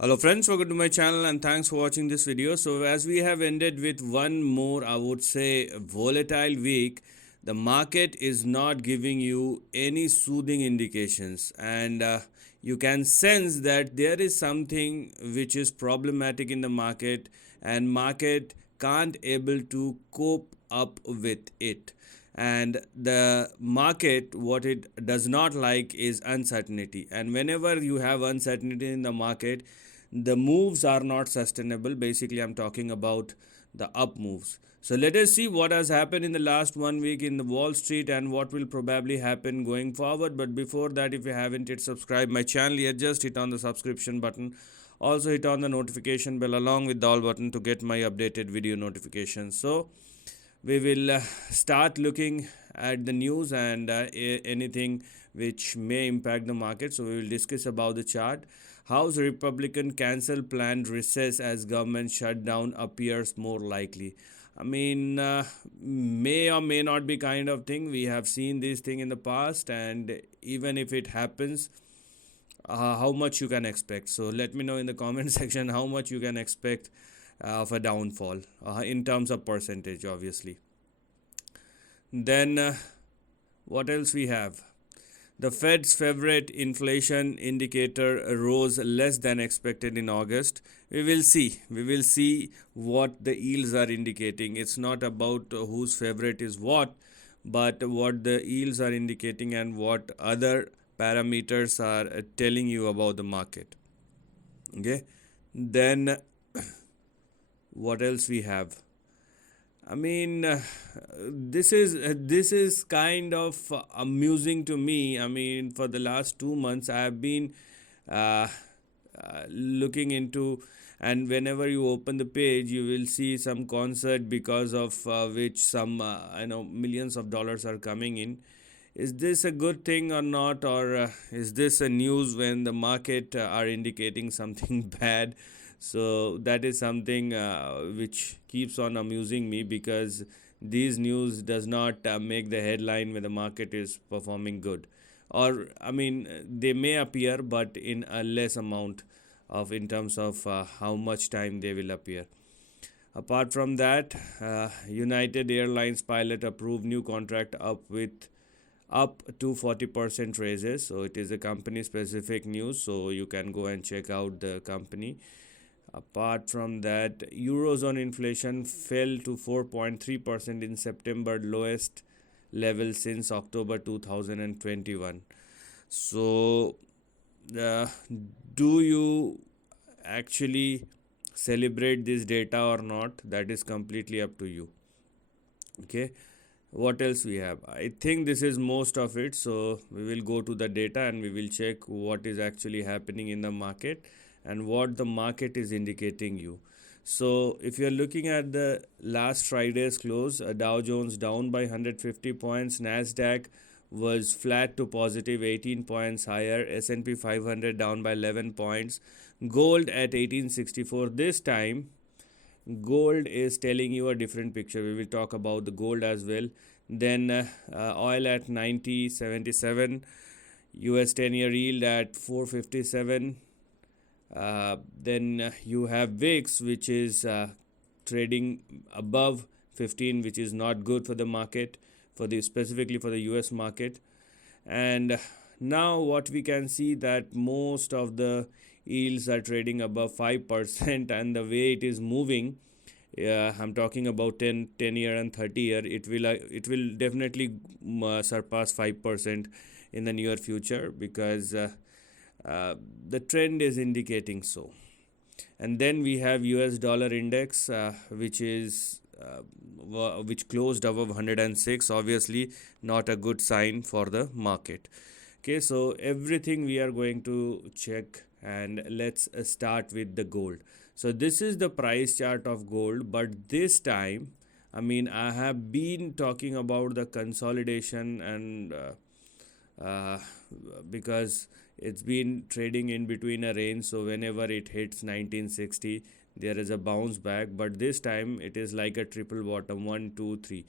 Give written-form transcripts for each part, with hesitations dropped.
Hello friends, welcome to my channel and thanks for watching this video. So as we have ended with one more, I would say, volatile week, the market is not giving you any soothing indications, and you can sense that there is something which is problematic in the market, and market can't able to cope up with it. And the market, what it does not like is uncertainty, and whenever you have uncertainty in the market, the moves are not sustainable. Basically, I'm talking about the up moves. So let us see what has happened in the last 1 week in the Wall Street and what will probably happen going forward. But before that, if you haven't yet subscribed my channel yet, just hit on the subscription button. Also hit on the notification bell along with the all button to get my updated video notifications. So we will start looking at the news and anything which may impact the market. So we will discuss about the chart. House Republican cancel planned recess as government shutdown appears more likely. I mean, may or may not be kind of thing. We have seen this thing in the past, and even if it happens, how much you can expect. So let me know in the comment section how much you can expect of a downfall in terms of percentage, obviously. Then what else we have? The Fed's favorite inflation indicator rose less than expected in August. We will see. We will see what the yields are indicating. It's not about whose favorite is what, but what the yields are indicating and what other parameters are telling you about the market. Okay. Then what else we have? I mean, this is kind of amusing to me. I mean, for the last 2 months, I have been uh, looking into, and whenever you open the page, you will see some concert because of which some millions of dollars are coming in. Is this a good thing or not, or is this a news when the market are indicating something bad? So that is something which keeps on amusing me, because these news does not make the headline when the market is performing good, or I mean they may appear but in a less amount of in terms of how much time they will appear. Apart from that, United Airlines pilot approved new contract up to 40% raises. So it is a company specific news, so you can go and check out the company. Apart from that, Eurozone inflation fell to 4.3% in September, lowest level since October 2021. So, uh, do you actually celebrate this data or not? That is completely up to you. Okay. What else we have? I think this is most of it. So we will go to the data and we will check what is actually happening in the market and what the market is indicating you. So if you're looking at the last Friday's close, Dow Jones down by 150 points, NASDAQ was flat to positive 18 points higher, S&P 500 down by 11 points, gold at 1864. This time gold is telling you a different picture. We will talk about the gold as well. Then oil at 90.77, US 10-year yield at 457. Then you have VIX, which is trading above 15, which is not good for the market, for the specifically for the US market. And now what we can see that most of the yields are trading above 5%, and the way it is moving, I'm talking about 10 year and 30 year, it will definitely surpass 5% in the near future, because the trend is indicating so. And then we have US dollar index, which closed above 106. Obviously not a good sign for the market. Okay, so everything we are going to check, and let's start with the gold. So this is the price chart of gold, but this time, I mean, I have been talking about the consolidation, and uh, because it's been trading in between a range, so whenever it hits 1960 there is a bounce back, but this time it is like a triple bottom, 1 2 3.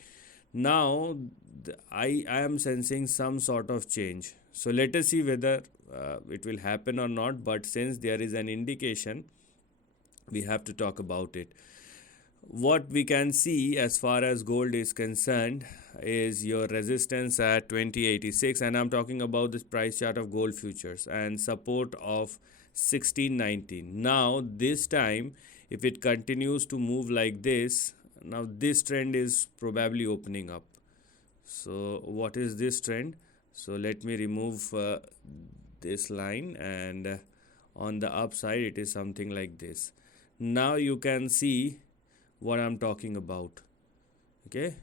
Now I am sensing some sort of change, so let us see whether it will happen or not, but since there is an indication, we have to talk about it. What we can see as far as gold is concerned is your resistance at 2086, and I'm talking about this price chart of gold futures, and support of 1619. Now this time, if it continues to move like this, now this trend is probably opening up. So what is this trend? So let me remove this line, and on the upside it is something like this. Now you can see what I'm talking about. Okay,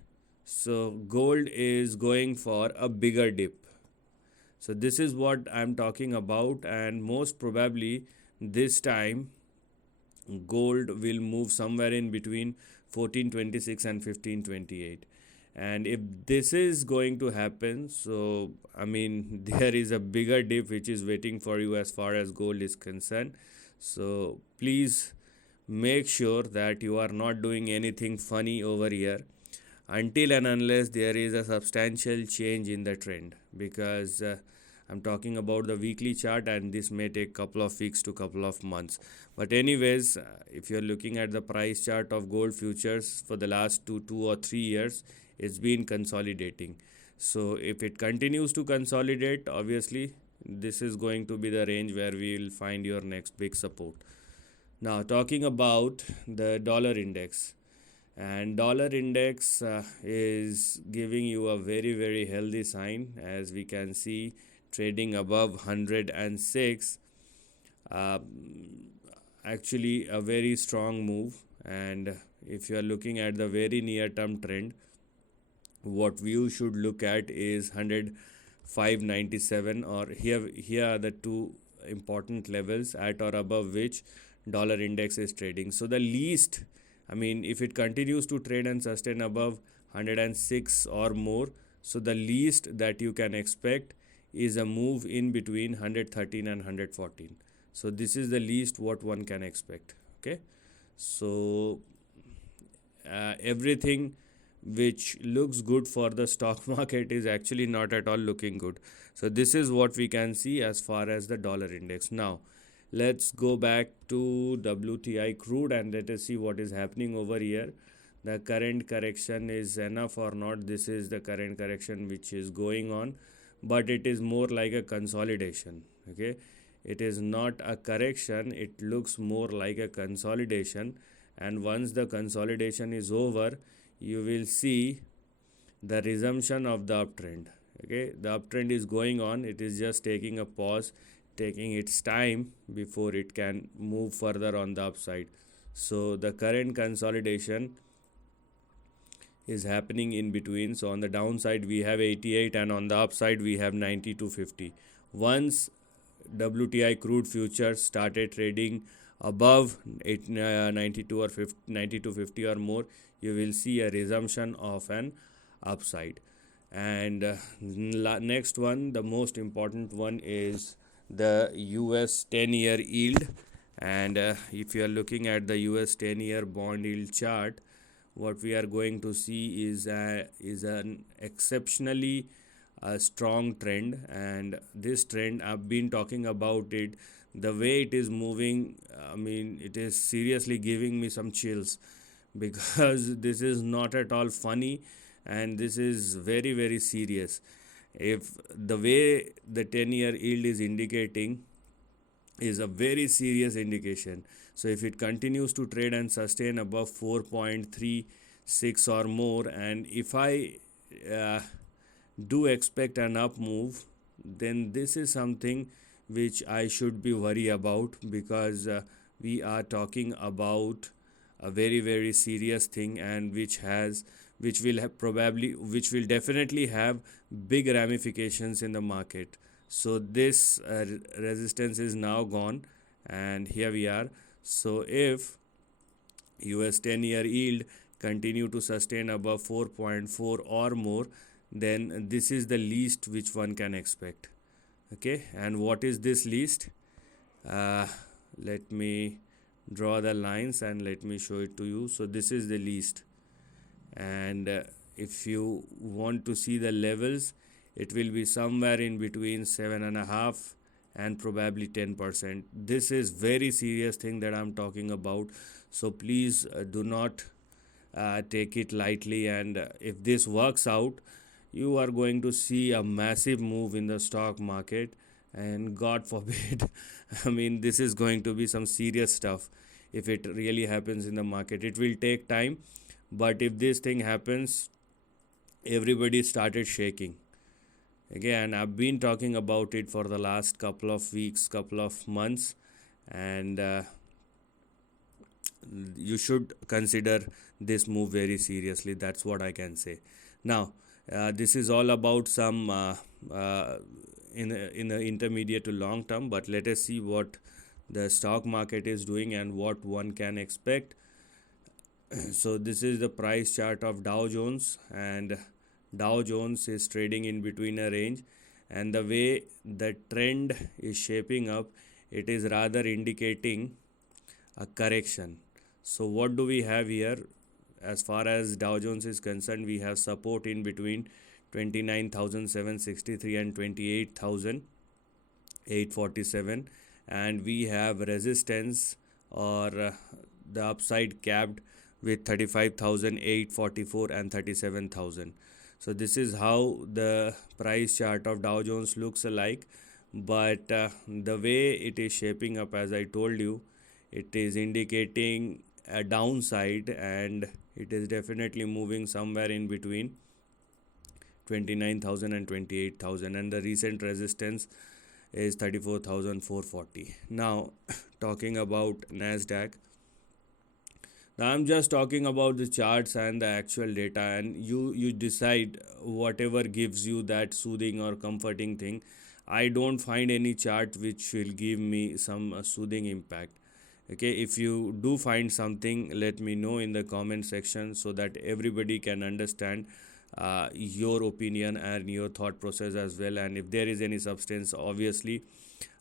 so gold is going for a bigger dip. So this is what I'm talking about, and most probably this time gold will move somewhere in between 1426 and 1528. And if this is going to happen, so I mean there is a bigger dip which is waiting for you as far as gold is concerned. So please make sure that you are not doing anything funny over here until and unless there is a substantial change in the trend, because I'm talking about the weekly chart, and this may take couple of weeks to couple of months. But anyways, if you're looking at the price chart of gold futures for the last 2 or 3 years, it's been consolidating. So if it continues to consolidate, obviously this is going to be the range where we will find your next big support. Now talking about the dollar index, and dollar index is giving you a very healthy sign, as we can see trading above 106. Actually a very strong move, and if you are looking at the very near term trend, what you should look at is 105.97, or here are the two important levels at or above which dollar index is trading. So the least, I mean, if it continues to trade and sustain above 106 or more, so the least that you can expect is a move in between 113 and 114. So this is the least what one can expect. Okay, so everything which looks good for the stock market is actually not at all looking good. So this is what we can see as far as the dollar index. Now let's go back to WTI crude and let us see what is happening over here. The current correction is enough or not? This is the current correction which is going on, but it is more like a consolidation. Okay, it is not a correction, it looks more like a consolidation, and once the consolidation is over, you will see the resumption of the uptrend. Okay, the uptrend is going on, it is just taking a pause, taking its time before it can move further on the upside. So the current consolidation is happening in between. So on the downside we have 88 and on the upside we have 90 to 50. Once WTI crude futures started trading above 92 or 50, 90 to 50 or more, you will see a resumption of an upside. And next one, the most important one, is the US 10-year yield. And if you are looking at the US 10-year bond yield chart, what we are going to see is an exceptionally strong trend. And this trend, I've been talking about it, the way it is moving, I mean, it is seriously giving me some chills, because this is not at all funny, and this is very serious. If the way the 10-year yield is indicating is a very serious indication. So if it continues to trade and sustain above 4.36 or more, and if I do expect an up move, then this is something which I should be worried about, because we are talking about a very serious thing, and which will definitely have big ramifications in the market. So this resistance is now gone, and here we are. So if US 10-year yield continue to sustain above 4.4 or more, then this is the least which one can expect. Okay, and what is this least? Let me draw the lines and let me show it to you. So this is the least, and if you want to see the levels, it will be somewhere in between 7.5 and probably 10%. This is very serious thing that I'm talking about. So please do not take it lightly, and if this works out, you are going to see a massive move in the stock market, and god forbid, I mean, this is going to be some serious stuff if it really happens in the market. It will take time, but if this thing happens, everybody started shaking. Again, I've been talking about it for the last couple of weeks, couple of months, and you should consider this move very seriously. That's what I can say. Now, this is all about some in the intermediate to long term, but let us see what the stock market is doing and what one can expect. So this is the price chart of Dow Jones, and Dow Jones is trading in between a range, and the way the trend is shaping up, it is rather indicating a correction. So what do we have here? As far as Dow Jones is concerned, we have support in between 29,763 and 28,847, and we have resistance or the upside capped with 35,844 and 37,000. So this is how the price chart of Dow Jones looks like, but the way it is shaping up, as I told you, it is indicating a downside, and it is definitely moving somewhere in between 29,000 and 28,000, and the recent resistance is 34,440. Now talking about NASDAQ, now I'm just talking about the charts and the actual data, and you decide whatever gives you that soothing or comforting thing. I don't find any chart which will give me some soothing impact. Okay, if you do find something, let me know in the comment section so that everybody can understand your opinion and your thought process as well. And if there is any substance, obviously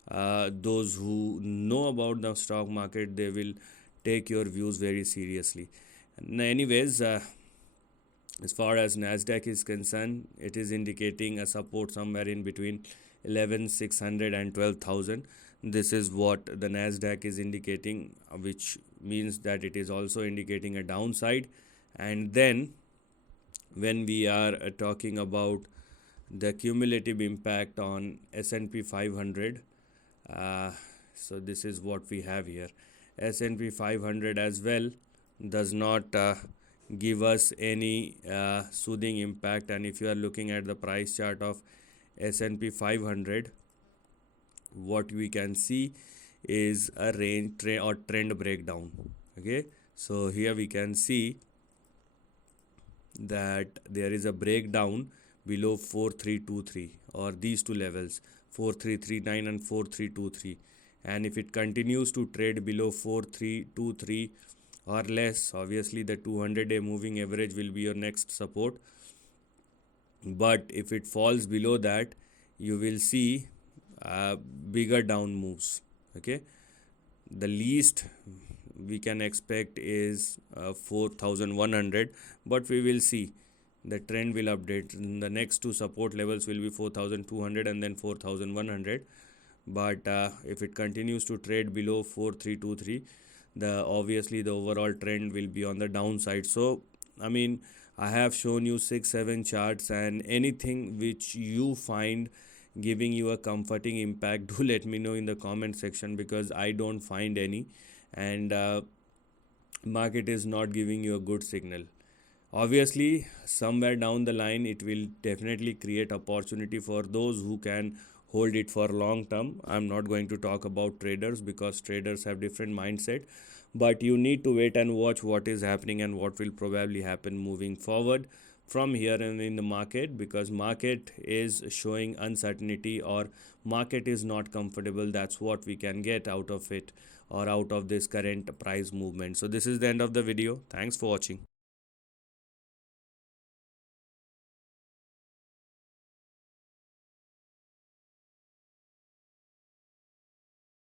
those who know about the stock market, they will take your views very seriously. Anyways, as far as NASDAQ is concerned, it is indicating a support somewhere in between 11,600 and 12,000. This is what the NASDAQ is indicating, which means that it is also indicating a downside. And then when we are talking about the cumulative impact on S&P 500, so this is what we have here. S&P 500 as well does not give us any soothing impact, and if you are looking at the price chart of S&P 500, what we can see is a range or trend breakdown. Okay, so here we can see that there is a breakdown below 4323, or these two levels, 4339 and 4323, and if it continues to trade below 4323 or less, obviously the 200-day moving average will be your next support. But if it falls below that, you will see bigger down moves. Okay, the least we can expect is 4,100, but we will see. The trend will update. The next two support levels will be 4,200 and then 4,100. But if it continues to trade below 4323, obviously the overall trend will be on the downside. So I mean, I have shown you 6-7 charts, and anything which you find giving you a comforting impact, do let me know in the comment section, because I don't find any, and market is not giving you a good signal. Obviously somewhere down the line it will definitely create opportunity for those who can hold it for long term. I'm not going to talk about traders, because traders have different mindset, but you need to wait and watch what is happening and what will probably happen moving forward from here and in the market, because market is showing uncertainty, or market is not comfortable. That's what we can get out of it, or out of this current price movement. So this is the end of the video. Thanks for watching.